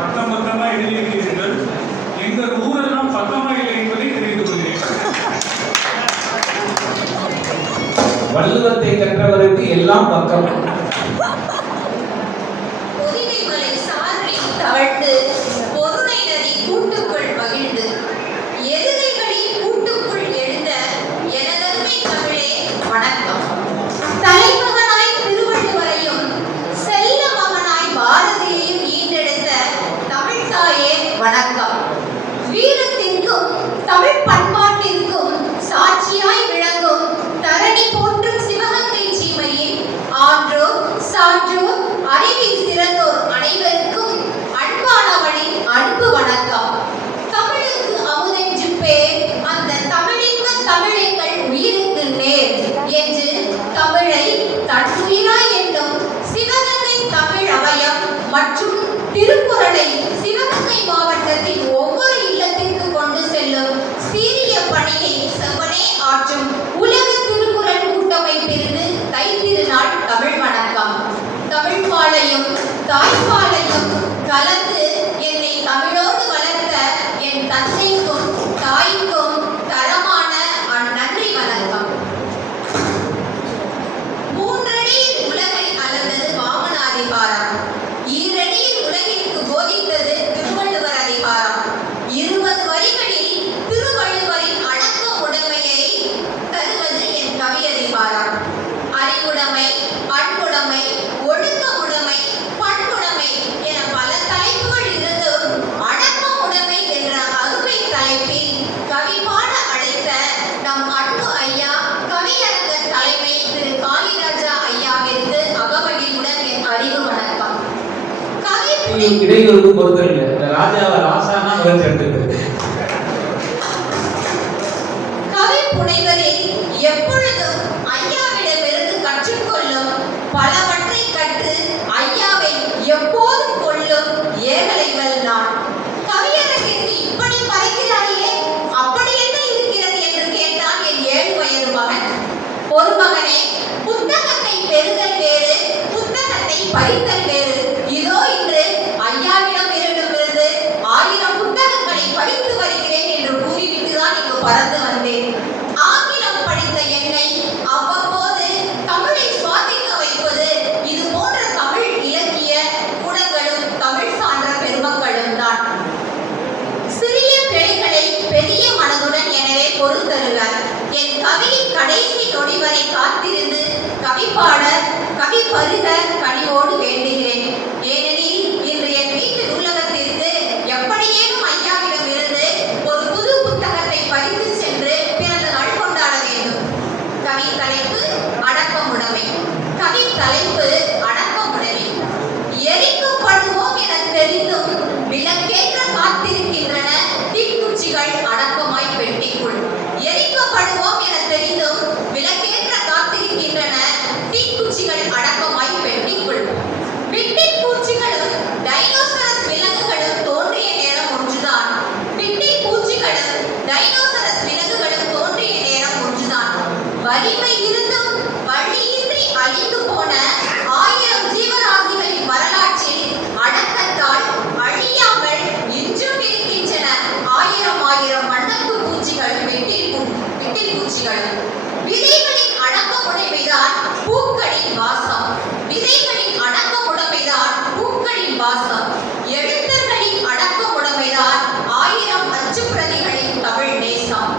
பக்கம் எழுதியிருக்கிறீர்கள். எங்கள் ஊரெல்லாம் பக்கமா இல்லை என்பதை தெரிந்து கொள்கிறேன். வள்ளுவத்தை கற்றவருக்கு எல்லாம் பக்கம். தவழ்ந்து பொருணை நதி கூட்டுக்குள் மகிழ்ந்து எருதைகளின் கூட்டுக்குள் எழுந்த எனதருமை தமிழே வணக்கம். தலைமகனாய் திருவள்ளுவரையும் செல்ல மகனாய் பாரதியையும் ஈண்டெடுத்த தமிழ் தாயே வணக்கம். வீரத்திற்கும் தமிழ் பண்பாட்டிற்கும் சாட்சியாய் விளங்கும் தரணி போற்றும் சிவகங்கை சீமையின் ஆன்றோர் சான்றோர் அறிவில் சிறந்தோர் அனைவருக்கும் அன்பானவனின் அன்பு வணக்கம். தமிழுக்கு அமுதென்று பேர், அந்த தமிழிற்கு தமிழெங்கள் உயிருக்கு நேர் என்று தமிழை தன்னுயிராய் என்னும் சிவகங்கை தமிழ் அவயம் மற்றும் திருக்குறளை சிவகங்கை மாவட்டத்தில் ஒவ்வொரு இல்லத்திற்கு கொண்டு செல்லும் சீரிய பணியை செவ்வனே ஆற்றும் உலக திருக்குறள் கூட்டமைப்பிற்கு தைத்திருநாள் தமிழ் வணக்கம். தமிழ் பாலையும் தாய்ப்பாலையும் கலந்து என்னை தமிழோடு வளர்த்த என் தந்தைக்கும் தாய்க்கும் தரமான நன்றி வணக்கம். மூன்றடியில் உலகை அளந்தது வாமன அதிகாரம், ஈரடியில் உலகிற்கு போதித்தது திருவள்ளுவர் அதிகாரம். 20 வரிகளில் திருவள்ளுவரின் அடக்க உடைமையை தருவது என் கவி அதிகாரம். அறிவுடைமை, அன்புடைமை, ஒழுக்க உடைமை, பண்புடைமை என பல தலைப்புகள் இருந்தும் அடக்க உடைமை என்ற அருமை தலைப்பில் கவி பாட அழைத்த நம் அன்பு ஐயா கவியரங்க தலைமை திரு காளிராஜா ஐயாவிற்கு அகமகிழ்வுடன் என் அறிவு வணக்கம். இடையூறு பொறுத்தல் இல்லை. இந்த ராஜாவை ராசானா எடுத்துக்கிறது. கவி புனைவரில் எப்பொழுதும் ஐயாவிடமிருந்து கற்றுக்கொள்ளும் பலவற்றை கற்று ஐயாவை எப்போதும் கொள்ளும் ஏகலைகள் நான். கவியரங்கிற்கு இப்படி பறைக்கிறாயே, அப்படி என்ன இருக்கிறது என்று கேட்டான் என் 7 வயது மகன். ஒரு மகனே, புத்தகத்தை பெறுதல் வேறு, புத்தகத்தை பறித்தல் வேறு. இதோ இன்று ஐயாவிடம் இருந்து 1000 புத்தகங்களை படித்து வருகிறேன் என்று கூறிவிட்டுதான் இங்கு பறந்து வந்தேன். ஆங்கிலம் படித்த என்னை அவ்வப்போது தமிழை சுவாசிக்க வைப்பது இது போன்ற தமிழ் இலக்கிய குணங்களும் தமிழ் சான்ற பெருமக்களும் தான். சிறிய பிழைகளை பெரிய மனதுடன் எனவே பொறுத்தருளார். என் கவியின் கடைசி நொடி வரை காத்திருந்து கவி பாட கவி பருக கனிவோடு வேண்டுகிறேன். ஏனெனில் இன்று என் வீட்டு நூலகத்திற்கு எப்படியேனும் ஐயாவிடம் இருந்து ஒரு புது புத்தகத்தை பறித்து சென்று பிறந்த நாள் கொண்டாட வேண்டும். கவி தலைப்பு அடக்கமுடைமை. கவி தலைப்பு அடக்கமுடைமை. எரிக்கப்படுவோம் என தெரிந்தும் விளக்கேற்ற காத்திருக்கின்றன தீக்குச்சிகள் அடக்கமாய் பெட்டிக்குள். எரிக்கப்படுவோம் என தெரிந்தும் விளக்கேற்ற காத்திருக்கின்றன தீக்குச்சிகள் அடக்கமாய் பெட்டிக்குள். விட்டில் பூச்சிகளும் டைனோசரஸ் விலங்குகளும் தோன்றிய நேரம் ஒன்றுதான். விட்டில் பூச்சிகளும் டைனோசரஸ் விலங்குகளும் தோன்றிய நேரம் ஒன்றுதான். வலிமை இருந்தும் வழியின்றி அழிந்து போன 1000 ஜீவராசிகளின் வரலாற்றில் அடக்கத்தால் அழியாமல் இன்றும் இருக்கின்றன 1000 வண்ணப்பு பூச்சிகள், விட்டில் பூச்சிகள். விதைகளின் அடக்கமுடைமைதான் பூக்களின் வாசம். விதைகளின் அடக்கமுடைமைதான் பூக்களின் வாசம். எழுத்தர்களின் அடக்கமுடைமைதான் 1000 அச்சுப்பிரதிகளின் தமிழ் நேசம்.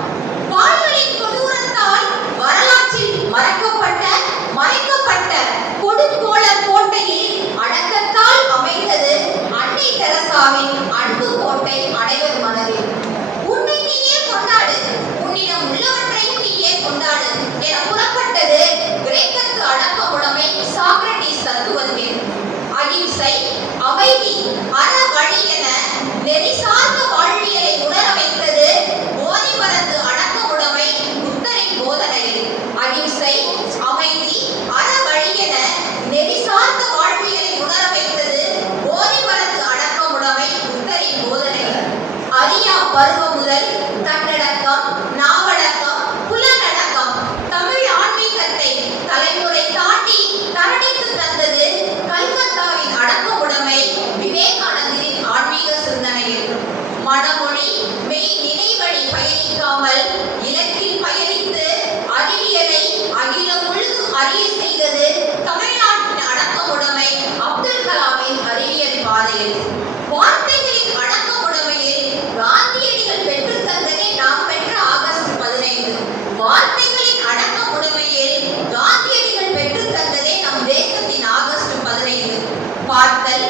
வாள்களின் கொடூரத்தால் வரலாற்றில் மறைக்கப்பட்ட கொடுங்கோல கோட்டையில் அடக்கத்தால் அமைந்தது அன்னை தெரசாவின் அன்பு கோட்டை அனைவர் மனதில். உன்னை நீயே கொண்டாடு, உன்னிடம் உள்ளவற்றையும் நீயே கொண்டாடு என புறப்பட்டது கிரேக்கத்து அடக்கமுடைமை சாக்ரட்டிஸ் தத்துவத்தில். அகிம்சை, அமைதி, அற வழி என நெறி சார்ந்த வாழ்வியலை உணர வைத்தது போதி மரத்து அடக்கமுடைமை புத்தரின் போதனையில். அகிம்சை, அமைதி, அற வழி என நெறி சார்ந்த வாழ்வியலை உணர வைத்தது போதி மரத்து அடக்கமுடைமை புத்தரின் போதனையில். அறியா பருவம் முதல் தன்னடக்கம், நாவடக்கம், புலனடக்கம் தமிழ் ஆன்மீகத்தை தலைமுறை தாண்டி தரணிக்கு தந்தது கல்வி பார்த்தல்